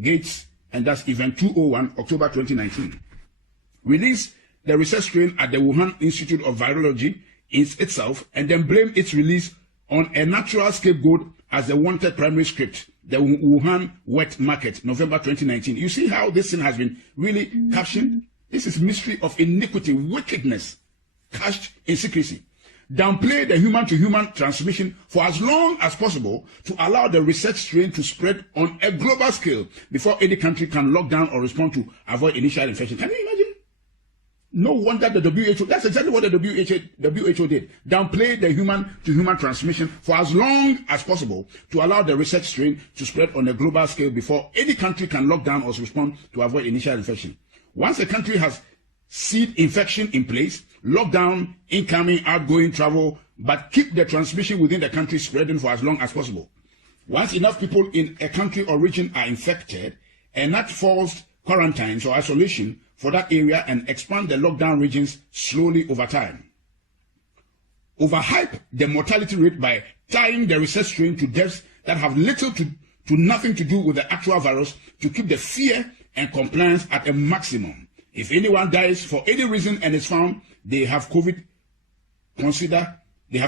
Gates, and that's event 201, October 2019. Release the research strain at the Wuhan Institute of Virology in itself, and then blame its release on a natural scapegoat as the wanted primary script, the Wuhan wet market, November 2019. You see how this thing has been really captioned? This is mystery of iniquity, wickedness, cached in secrecy. Downplay the human-to-human transmission for as long as possible to allow the research strain to spread on a global scale before any country can lock down or respond to avoid initial infection. Can you imagine? No wonder the WHO, that's exactly what the WHO did. Downplay the human-to-human transmission for as long as possible to allow the research strain to spread on a global scale before any country can lock down or respond to avoid initial infection. Once a country has seed infection in place, lock down incoming, outgoing travel, but keep the transmission within the country spreading for as long as possible. Once enough people in a country or region are infected, enact forced quarantines or isolation for that area and expand the lockdown regions slowly over time. Overhype the mortality rate by tying the research strain to deaths that have little to nothing to do with the actual virus to keep the fear and compliance at a maximum. If anyone dies for any reason and is found they have COVID, consider it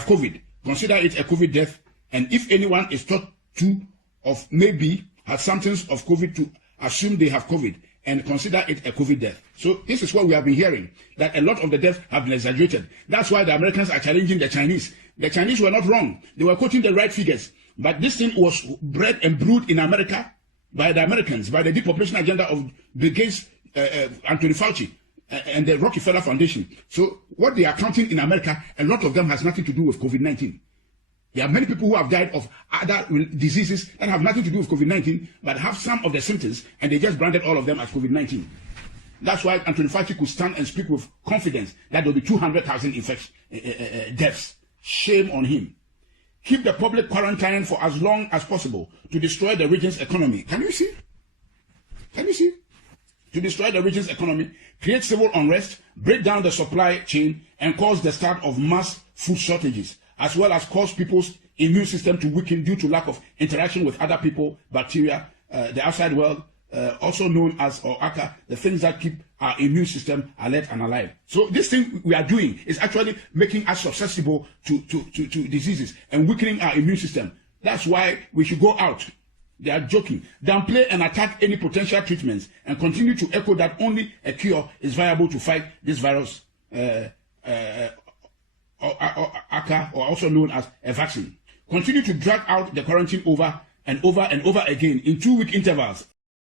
a COVID death. And if anyone is thought to of maybe has symptoms of COVID, to assume they have COVID and consider it a COVID death. So this is what we have been hearing, that a lot of the deaths have been exaggerated. That's why the Americans are challenging the Chinese. The Chinese were not wrong. They were quoting the right figures. But this thing was bred and brewed in America by the Americans, by the depopulation agenda of Bill Gates, Anthony Fauci, and the Rockefeller Foundation. So what they are counting in America, a lot of them has nothing to do with COVID-19. There are many people who have died of other diseases that have nothing to do with COVID-19, but have some of the symptoms, and they just branded all of them as COVID-19. That's why Anthony Fauci could stand and speak with confidence that there will be 200,000 deaths. Shame on him. Keep the public quarantine for as long as possible to destroy the region's economy. Can you see? Can you see? To destroy the region's economy, create civil unrest, break down the supply chain, and cause the start of mass food shortages, as well as cause people's immune system to weaken due to lack of interaction with other people, bacteria, the outside world, also known as, or ACA, the things that keep our immune system alert and alive. So this thing we are doing is actually making us susceptible to diseases and weakening our immune system. That's why we should go out. They are joking. Downplay and attack any potential treatments and continue to echo that only a cure is viable to fight this virus, ACA, or also known as a vaccine. Continue to drag out the quarantine over and over and over again in 2-week intervals